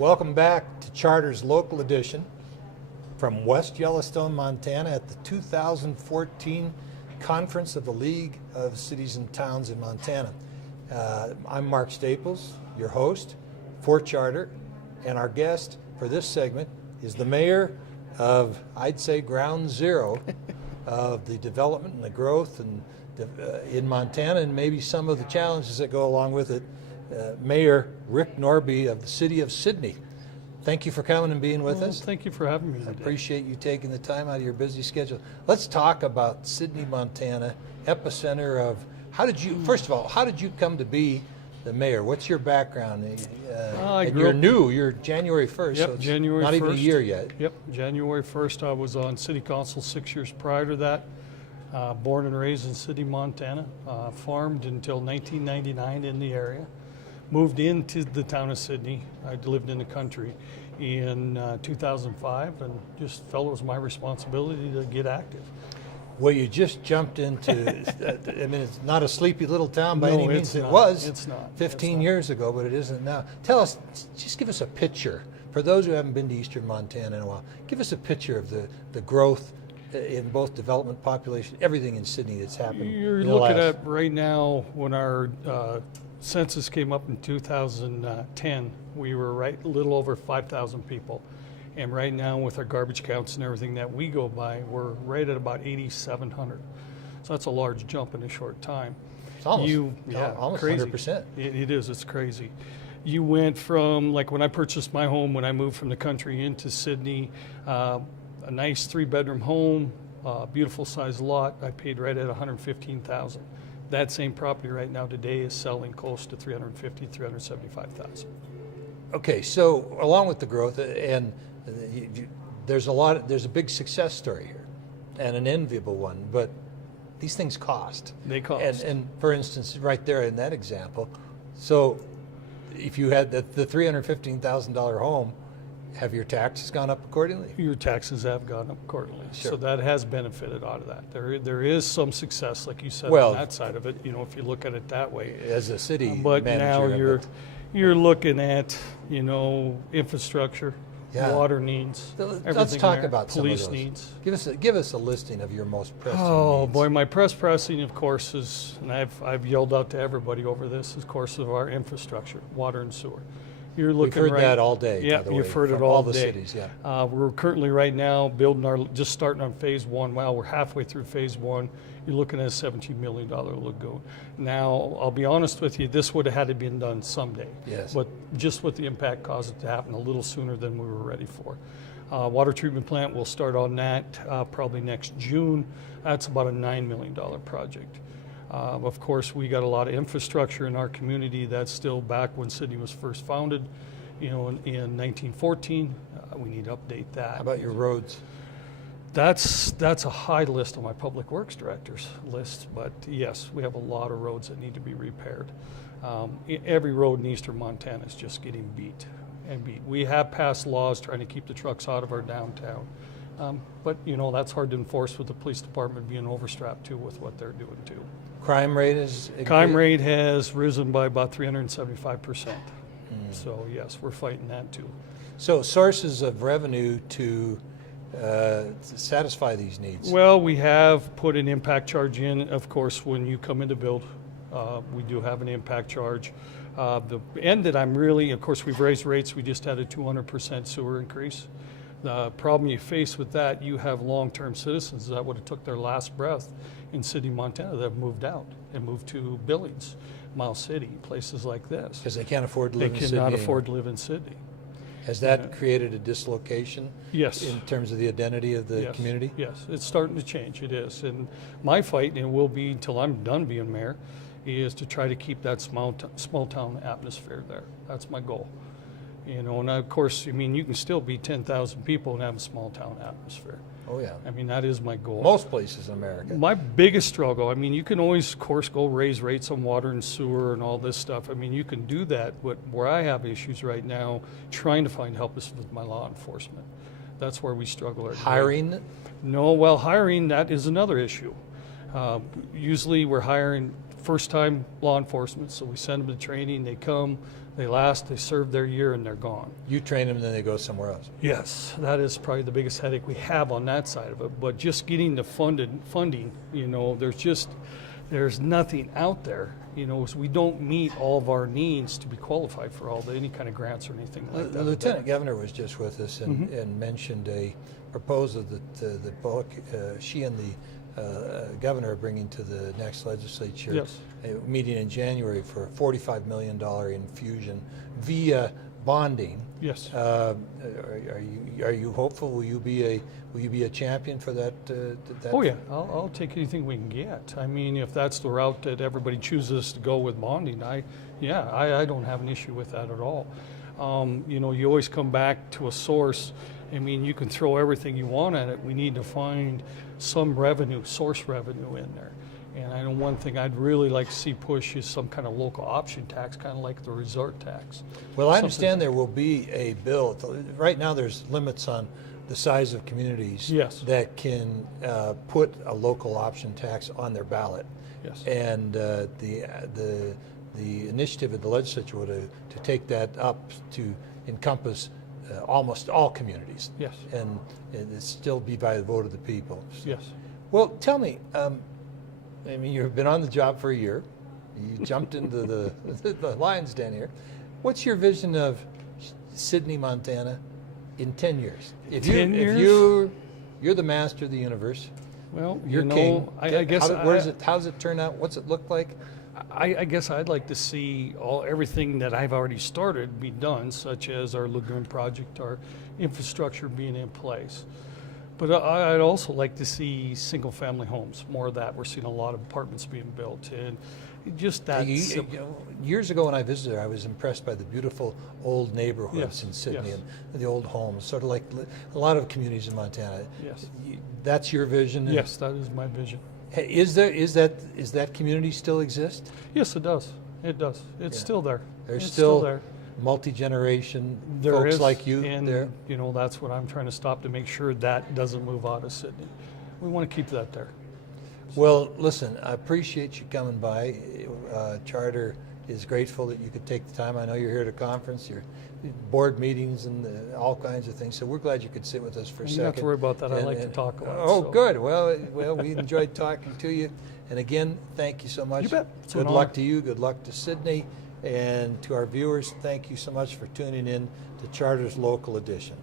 Welcome back to Charter's Local Edition from West Yellowstone, Montana at the 2014 Conference of the League of Cities and Towns in Montana. I'm Mark Staples, your host for Charter, and our guest for this segment is the mayor of, I'd say, ground zero of the development and the growth and in Montana, and maybe some of the challenges that go along with it. Mayor Rick Norby of the City of Sidney. Thank you for coming and being with us. Thank you for having me today. I appreciate you taking the time out of your busy schedule. Let's talk about Sidney, Montana, epicenter of, first of all, how did you come to be the mayor? What's your background? And you're new, you're January 1st, yep, so it's January not 1st. Even a year yet. Yep, January 1st. I was on city council 6 years prior to that. Born and raised in Sidney, Montana. Farmed until 1999 in the area. Moved into the town of Sidney. I lived in the country in 2005 and just felt it was my responsibility to get active. Well, you just jumped into, I mean, it's not a sleepy little town by any means. It's not. 15 years ago, but it isn't now. Tell us, just give us a picture. For those who haven't been to eastern Montana in a while, give us a picture of the growth in both development, population, everything in Sidney that's happened. You're looking at right now, when our census came up in 2010, we were a little over 5,000 people. And right now, with our garbage counts and everything that we go by, we're right at about 8,700. So that's a large jump in a short time. It's almost crazy. 100%. It is, it's crazy. You went from, like when I purchased my home, when I moved from the country into Sidney, a nice 3-bedroom home, beautiful sized lot, I paid right at $115,000. That same property right now today is selling close to $350,000, $375,000. Okay, so along with the growth, and there's a big success story here, and an enviable one. But these things cost. They cost. And for instance, right there in that example, so if you had the $315,000 home, have your taxes gone up accordingly? Your taxes have gone up accordingly. Sure. So that has benefited out of that. There is some success, like you said, on that side of it, if you look at it that way. As a city but manager. Now you're looking at, infrastructure, water needs, Let's talk about police some of those. needs. Give us a listing of your most pressing Oh needs. boy, my pressing, of course, is, and I've yelled out to everybody over this, of course, of our infrastructure, water and sewer. You're looking. We've heard that all day. Yeah, by the way, you've heard it from all the day. Cities. Yeah. We're currently right now just starting on phase 1. Well, we're halfway through phase 1. You're looking at a $17 million lagoon. Now, I'll be honest with you, this would have had to been done someday. Yes. But just with the impact caused it to happen a little sooner than we were ready for. Water treatment plant, we'll start on that probably next June. That's about a $9 million project. Of course, we got a lot of infrastructure in our community that's still back when Sidney was first founded, in 1914. We need to update that. How about your roads? That's a high list on my public works director's list, but yes, we have a lot of roads that need to be repaired. Every road in eastern Montana is just getting beat. We have passed laws trying to keep the trucks out of our downtown. But that's hard to enforce with the police department being overstrapped too with what they're doing too. Crime rate has risen by about 375%. So yes, we're fighting that too. So sources of revenue to satisfy these needs? Well, we have put an impact charge in. Of course, when you come in to build, we do have an impact charge. The end that of course, we've raised rates. We just had a 200% sewer increase. The problem you face with that, you have long-term citizens that would have took their last breath in Sidney, Montana, that have moved out and moved to Billings, Miles City, places like this. Because they can't afford to live in Sidney. They cannot afford to live in Sidney. Has that created a dislocation? Yes. In terms of the identity of the community? Yes, it's starting to change. It is. And my fight, and it will be until I'm done being mayor, is to try to keep that small town atmosphere there. That's my goal. And of course, you can still be 10,000 people and have a small town atmosphere. Oh yeah. That is my goal. Most places in America. My biggest struggle, you can always, of course, go raise rates on water and sewer and all this stuff. You can do that, but where I have issues right now, trying to find help is with my law enforcement. That's where we struggle. Hiring? No, hiring, that is another issue. Usually we're hiring first-time law enforcement, so we send them to training, they come, they last, they serve their year, and they're gone. You train them and then they go somewhere else. Yes, that is probably the biggest headache we have on that side of it. But just getting the funding, you know, there's nothing out there. You know, so we don't meet all of our needs to be qualified for any kind of grants or anything like that. The Lieutenant Governor was just with us and mentioned a proposal that both she and the governor are bringing to the next legislature. Yes. A meeting in January for a $45 million infusion via bonding. Yes. Are you hopeful? Will you be a champion for that? Oh yeah, I'll take anything we can get. I mean, if that's the route that everybody chooses to go with bonding, I don't have an issue with that at all. You know, you always come back to a source. I mean, you can throw everything you want at it. We need to find some source revenue in there. And I know one thing I'd really like to see push is some kind of local option tax, kind of like the resort tax. Well, I understand there will be a bill. Right now there's limits on the size of communities that can put a local option tax on their ballot. Yes. And the initiative of the legislature would to take that up to encompass almost all communities. Yes. And it still be by the vote of the people. Yes. Well, tell me, I mean, you've been on the job for a year. You jumped into the lion's den here. What's your vision of Sidney, Montana in 10 years? If you're the master of the universe, well, you're you know, king. I guess how's it turn out? What's it look like? I guess I'd like to see everything that I've already started be done, such as our lagoon project, our infrastructure being in place. But I'd also like to see single-family homes, more of that. We're seeing a lot of apartments being built, and just that. Years ago when I visited, I was impressed by the beautiful old neighborhoods in Sydney and the old homes, sort of like a lot of communities in Montana. Yes. That's your vision? Yes, that is my vision. Is that community still exist? Yes, it does. It does. It's still there. There's it's still there. Multi-generation There folks is, like you and there? you know, that's what I'm trying to stop to make sure that doesn't move out of Sidney. We want to keep that there. Well, listen, I appreciate you coming by. Charter is grateful that you could take the time. I know you're here at a conference, your board meetings and all kinds of things, so we're glad you could sit with us for a second. You don't have to worry about that. I like to talk a lot. Oh, so. good. Well, we enjoyed talking to you. And again, thank you so much. You bet. It's an Good honor. luck to you. Good luck to Sidney. And to our viewers, thank you so much for tuning in to Charter's Local Edition.